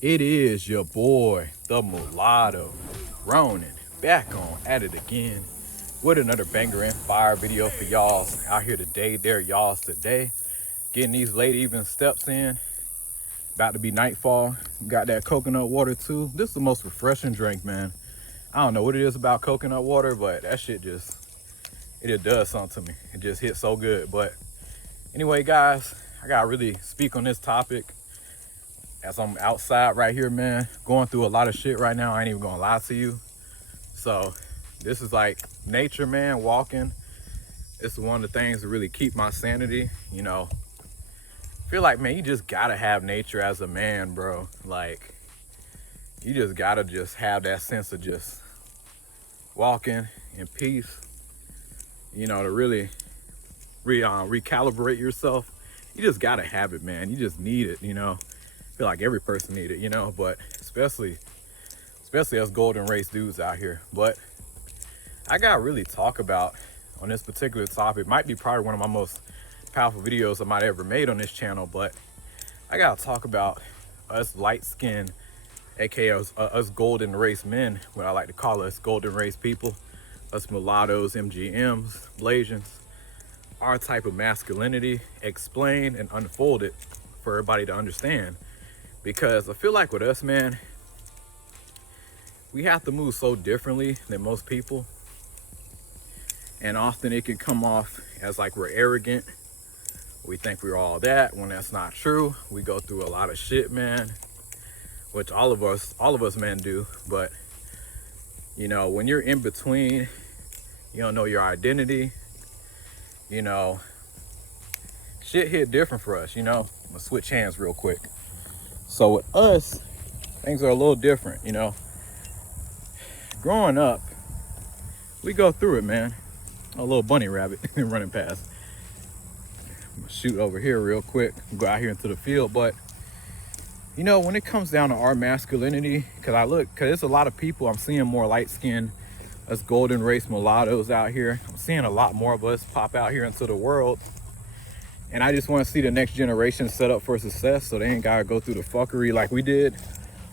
It is your boy, the Mulatto, Ronin, back on at it again with another banger and fire video for y'all out here today. There, y'all's today, getting these late evening steps in. About to be nightfall. Got that coconut water too. This is the most refreshing drink, man. I don't know what it is about coconut water, but that shit it does something to me. It just hits so good. But anyway, guys, I gotta really speak on this topic as I'm outside right here, man, going through a lot of shit right now. I ain't even gonna lie to you. So this is like nature, man, walking. This is one of the things that really keep my sanity. I feel like, man, you just gotta have nature as a man, bro. Like, you just gotta just have that sense of just walking in peace, to really recalibrate yourself. You just gotta have it, man. You just need it, I feel like every person need it, but especially us golden race dudes out here. But I gotta really talk about on this particular topic. Might be probably one of my most powerful videos I might ever made on this channel, but I gotta talk about us light-skinned, aka us golden race men, what I like to call us golden race people, us mulattoes, MGMs, Blasians, our type of masculinity explained and unfolded for everybody to understand. Because I feel like with us, man, we have to move so differently than most people. And often it can come off as like we're arrogant. We think we're all that when that's not true. We go through a lot of shit, man, which all of us men do. But, when you're in between, you don't know your identity, shit hit different for us, I'm gonna switch hands real quick. So with us, things are a little different, Growing up, we go through it, man. A little bunny rabbit running past. I'm gonna shoot over here real quick, go out here into the field. But, when it comes down to our masculinity, because it's a lot of people, I'm seeing more light-skinned, us golden race mulattoes out here. I'm seeing a lot more of us pop out here into the world. And I just want to see the next generation set up for success, so they ain't gotta go through the fuckery like we did.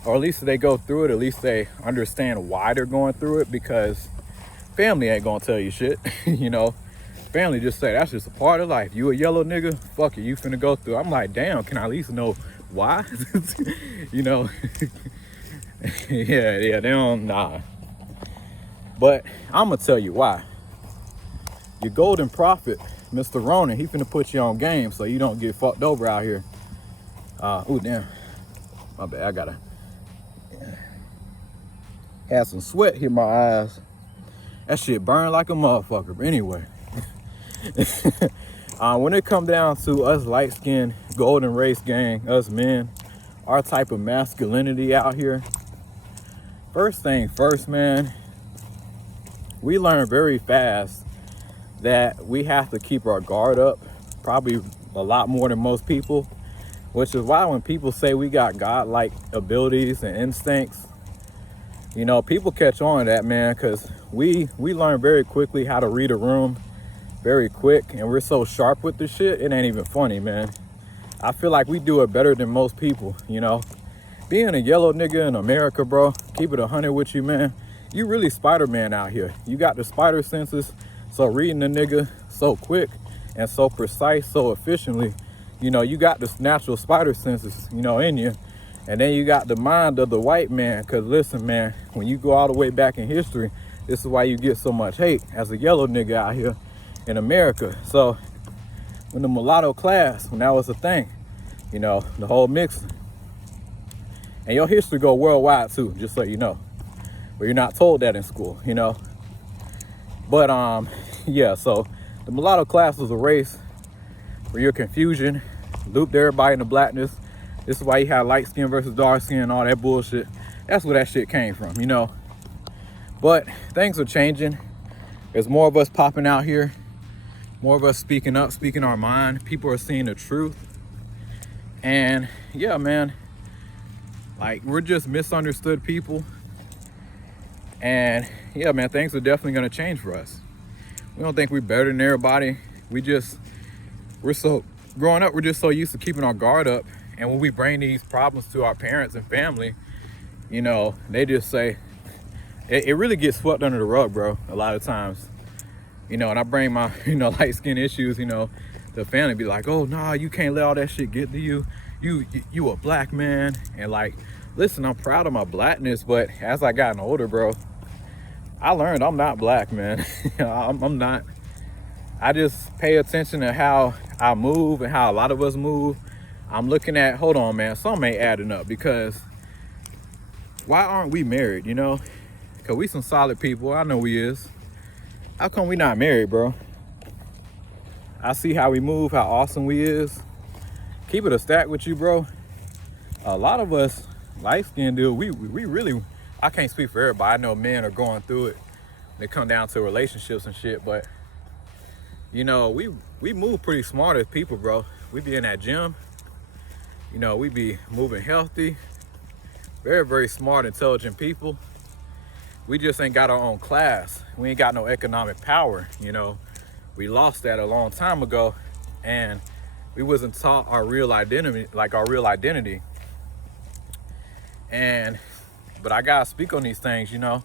Or at least if they go through it, at least they understand why they're going through it, because family ain't gonna tell you shit. Family just say that's just a part of life. You a yellow nigga, fuck it, you finna go through. I'm like, damn, can I at least know why? Yeah, they don't, nah. But I'm gonna tell you why. Your golden prophet, Mr. Ronin, he finna put you on game so you don't get fucked over out here. Oh damn, my bad, I gotta have some sweat hit my eyes. That shit burn like a motherfucker. But anyway, when it come down to us light-skinned golden race gang, us men, our type of masculinity out here, first thing first, man, we learn very fast that we have to keep our guard up, probably a lot more than most people, which is why when people say we got godlike abilities and instincts, people catch on to that, man, because we learn very quickly how to read a room very quick, and we're so sharp with this shit, it ain't even funny, man. I feel like we do it better than most people, Being a yellow nigga in America, bro, keep it 100 with you, man. You really Spider-Man out here. You got the spider senses, so reading the nigga so quick and so precise, so efficiently, you got this natural spider senses, in you. And then you got the mind of the white man, because listen, man, when you go all the way back in history, this is why you get so much hate as a yellow nigga out here in America. So when the mulatto class, when that was a thing, the whole mixing. And your history go worldwide too, just so you know. But you're not told that in school, But yeah, so the mulatto class was a race where your confusion looped everybody into blackness. This is why you had light skin versus dark skin and all that bullshit. That's where that shit came from, But things are changing. There's more of us popping out here, more of us speaking up, speaking our mind. People are seeing the truth. And yeah, man, like, we're just misunderstood people. And yeah, man, things are definitely gonna change for us. We don't think we're better than everybody. Growing up, we're just so used to keeping our guard up And when we bring these problems to our parents and family, you know, they just say, it really gets swept under the rug, bro, a lot of times. You know, and I bring my, you know, light skin issues, you know, the family be like, oh, nah, you can't let all that shit get to you. You a black man. And like, listen, I'm proud of my blackness, but as I gotten older, bro, I learned I'm not black, man. I'm not. I just pay attention to how I move and how a lot of us move. I'm looking at, hold on, man, something ain't adding up, because why aren't we married, you know? Because we some solid people. I know we is. How come we not married, bro? I see how we move, how awesome we is. Keep it a stack with you, bro. A lot of us light-skinned dude, we really, I can't speak for everybody. I know men are going through it. They come down to relationships and shit, but you know, we move pretty smart as people, bro. We be in that gym. You know, we be moving healthy. Very, very smart, intelligent people. We just ain't got our own class. We ain't got no economic power, you know. We lost that a long time ago, and we wasn't taught our real identity, But I gotta speak on these things, you know,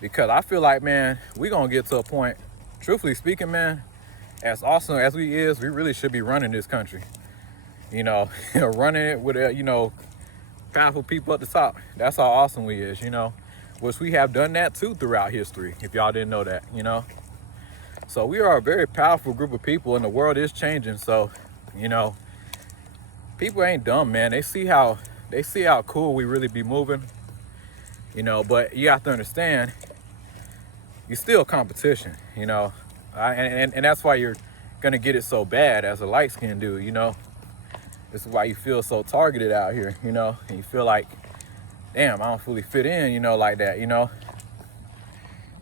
because I feel like, man, we gonna get to a point, truthfully speaking, man, as awesome as we really should be running this country. You know, running it with, you know, powerful people at the top. That's how awesome we is, you know. Which we have done that too throughout history, if y'all didn't know that, you know. So we are a very powerful group of people, and the world is changing. So, you know, people ain't dumb, man. They see how cool we really be moving, you know. But you have to understand, you're still competition, you know. And that's why you're gonna get it so bad as a light-skinned dude, you know. This is why you feel so targeted out here, you know. And you feel like, damn, I don't fully fit in, you know, like that, you know.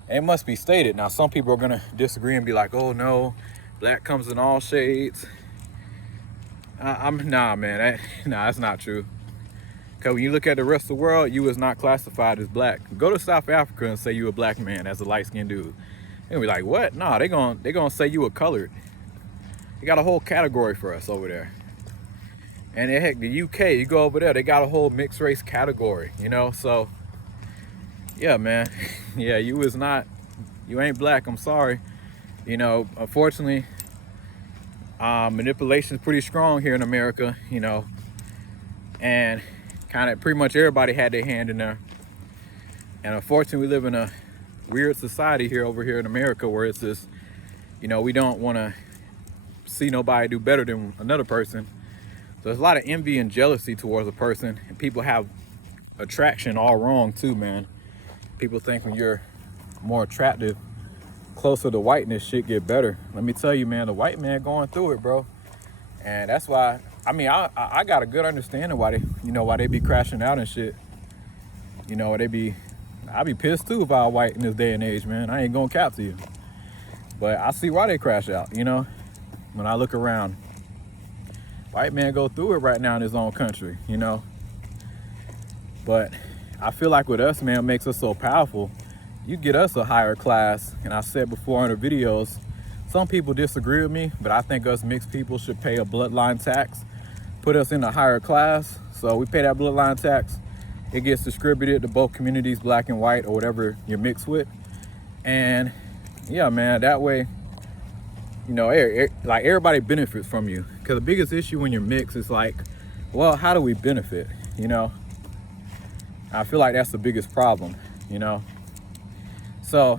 And it must be stated. Now, some people are gonna disagree and be like, oh no, black comes in all shades. Nah, man, that's not true. Because when you look at the rest of the world, you is not classified as black. Go to South Africa and say you a black man as a light-skinned dude. They'll be like, what? Nah, they gonna say you a colored. They got a whole category for us over there. And heck, the UK, you go over there, they got a whole mixed race category, you know? So, yeah, man. Yeah, you ain't black, I'm sorry. You know, unfortunately, manipulation is pretty strong here in America, you know? And kind of pretty much everybody had their hand in there. And unfortunately, we live in a weird society over here in America, where it's just, you know, we don't want to see nobody do better than another person. So there's a lot of envy and jealousy towards a person, and people have attraction all wrong too, man. People think when you're more attractive, closer to whiteness, shit get better. Let me tell you, man, the white man going through it, bro. And that's why, I mean, I got a good understanding why they be crashing out and shit. You know, I'd be pissed too if I was white in this day and age, man. I ain't gonna cap to you. But I see why they crash out, you know, when I look around. White man go through it right now in his own country, you know. But I feel like with us, man, it makes us so powerful. You get us a higher class, and I said before in the videos, some people disagree with me, but I think us mixed people should pay a bloodline tax, put us in a higher class. So we pay that bloodline tax. It gets distributed to both communities, black and white, or whatever you're mixed with. And yeah, man, that way, you know, like everybody benefits from you. Because the biggest issue when you're mixed is like, well, how do we benefit, you know? I feel like that's the biggest problem, you know? So,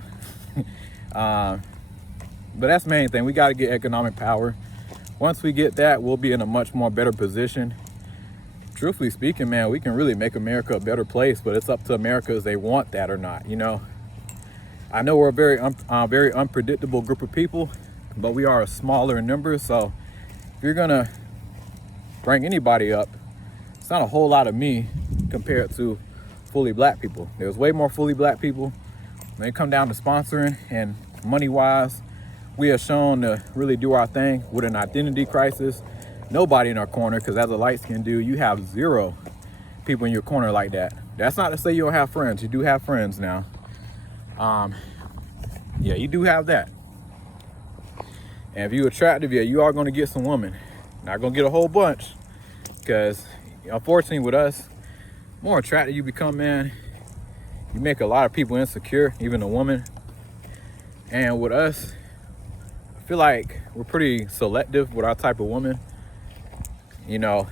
but that's the main thing. We got to get economic power. Once we get that, we'll be in a much more better position. Truthfully speaking, man, we can really make America a better place, but it's up to America if they want that or not, you know? I know we're a very unpredictable group of people, but we are smaller in numbers. So if you're gonna bring anybody up, it's not a whole lot of me compared to fully black people. There's way more fully black people. When it come down to sponsoring and money-wise, we are shown to really do our thing with an identity crisis. Nobody in our corner, because as a light-skinned dude, you have zero people in your corner like that. That's not to say you don't have friends. You do have friends now. Yeah, you do have that. And if you're attractive, yeah, you are going to get some women. Not going to get a whole bunch, Because unfortunately with us, more attractive you become, man, you make a lot of people insecure, even a woman. And with us, I feel like we're pretty selective with our type of woman, you know,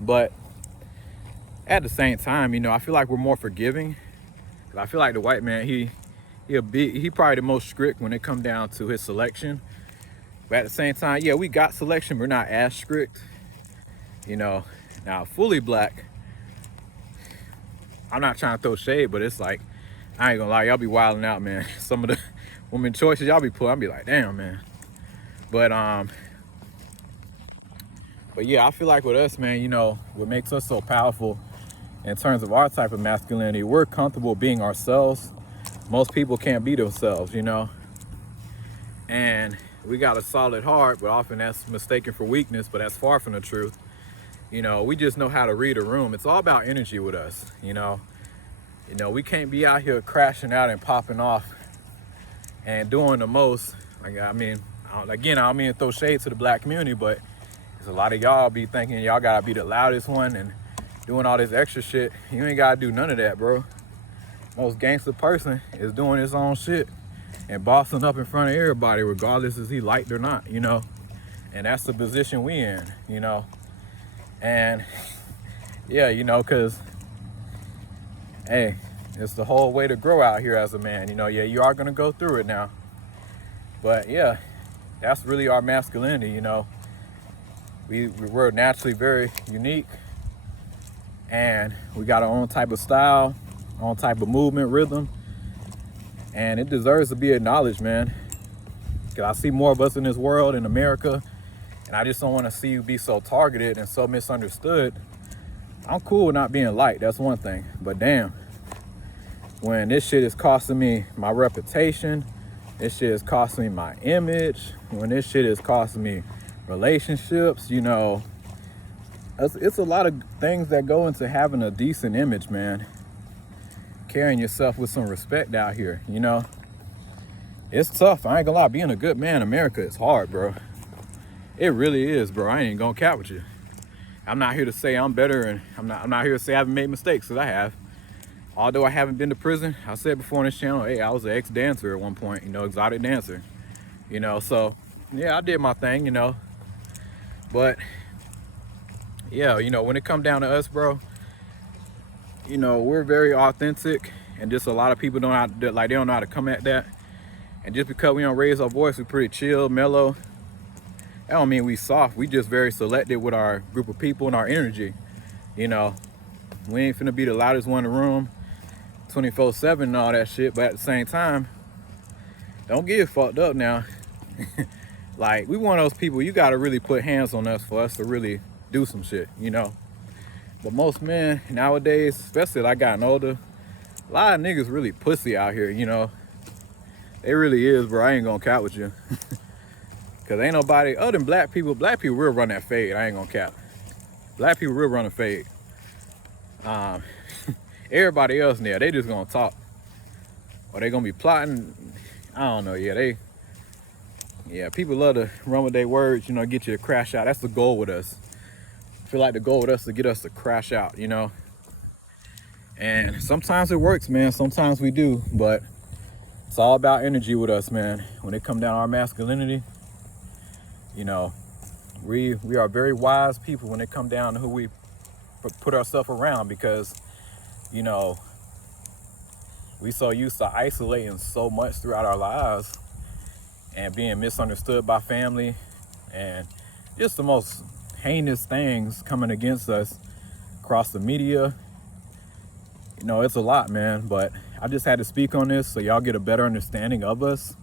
but at the same time, you know, I feel like we're more forgiving. I feel like the white man, he probably the most strict when it comes down to his selection. But at the same time, yeah, we got selection, we're not as strict, you know. Now, fully black, I'm not trying to throw shade, but it's like, I ain't gonna lie, y'all be wilding out, man. Some of the women choices y'all be putting, I'll be like, damn, man. But yeah, I feel like with us, man, you know, what makes us so powerful in terms of our type of masculinity, we're comfortable being ourselves. Most people can't be themselves, you know. And we got a solid heart, but often that's mistaken for weakness, but that's far from the truth. You know, we just know how to read a room. It's all about energy with us, you know. You know, we can't be out here crashing out and popping off and doing the most. Like, I mean, again, I don't mean to throw shade to the black community, but there's a lot of y'all be thinking y'all gotta be the loudest one and doing all this extra shit. You ain't gotta do none of that, bro. Most gangster person is doing his own shit and bossing up in front of everybody, regardless if he liked or not, you know. And that's the position we in, you know. And yeah, you know, cause hey, it's the whole way to grow out here as a man, you know. Yeah, you are gonna go through it now, but yeah, that's really our masculinity, you know. We're naturally very unique, and we got our own type of style, own type of movement, rhythm, and it deserves to be acknowledged, man. Because I see more of us in this world, in America, and I just don't want to see you be so targeted and so misunderstood. I'm cool with not being liked, that's one thing, but damn, when this shit is costing me my reputation, this shit is costing me my image, when this shit is costing me relationships, you know, it's a lot of things that go into having a decent image, man. Carrying yourself with some respect out here, you know. It's tough, I ain't gonna lie. Being a good man in America is hard, bro. It really is, bro. I ain't gonna cap with you. I'm not here to say I'm better, and I'm not here to say I haven't made mistakes, because I have. Although I haven't been to prison, I said before on this channel, hey, I was an ex-dancer at one point, you know, exotic dancer, you know. So yeah, I did my thing, you know. But yeah, you know, when it come down to us, bro, you know, we're very authentic, and just a lot of people don't know how to, like, they don't know how to come at that. And just because we don't raise our voice, we're pretty chill, mellow, that don't mean we soft. We just very selective with our group of people and our energy, you know. We ain't finna be the loudest one in the room 24/7 and all that shit, but at the same time, don't get fucked up now. Like, we one of those people, you gotta really put hands on us for us to really do some shit, you know. But most men nowadays, especially as I gotten older, a lot of niggas really pussy out here, you know. It really is, bro. I ain't gonna cap with you. Cause ain't nobody other than black people will run that fade. I ain't gonna cap. Black people will run a fade. Everybody else in there, they just gonna talk. Or they gonna be plotting. I don't know, yeah, people love to run with their words, you know, get you to crash out. That's the goal with us. I feel like the goal with us is to get us to crash out, you know. And sometimes it works, man. Sometimes we do, but it's all about energy with us, man. When it comes down to our masculinity, you know, we are very wise people when it comes down to who we put ourselves around, because, you know, we so used to isolating so much throughout our lives and being misunderstood by family and just the most heinous things coming against us across the media. You know, it's a lot, man, but I just had to speak on this so y'all get a better understanding of us.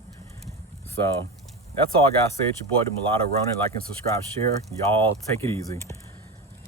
So that's all I gotta say. It's your boy, the Mulatto, running. Like and subscribe, share. Y'all take it easy.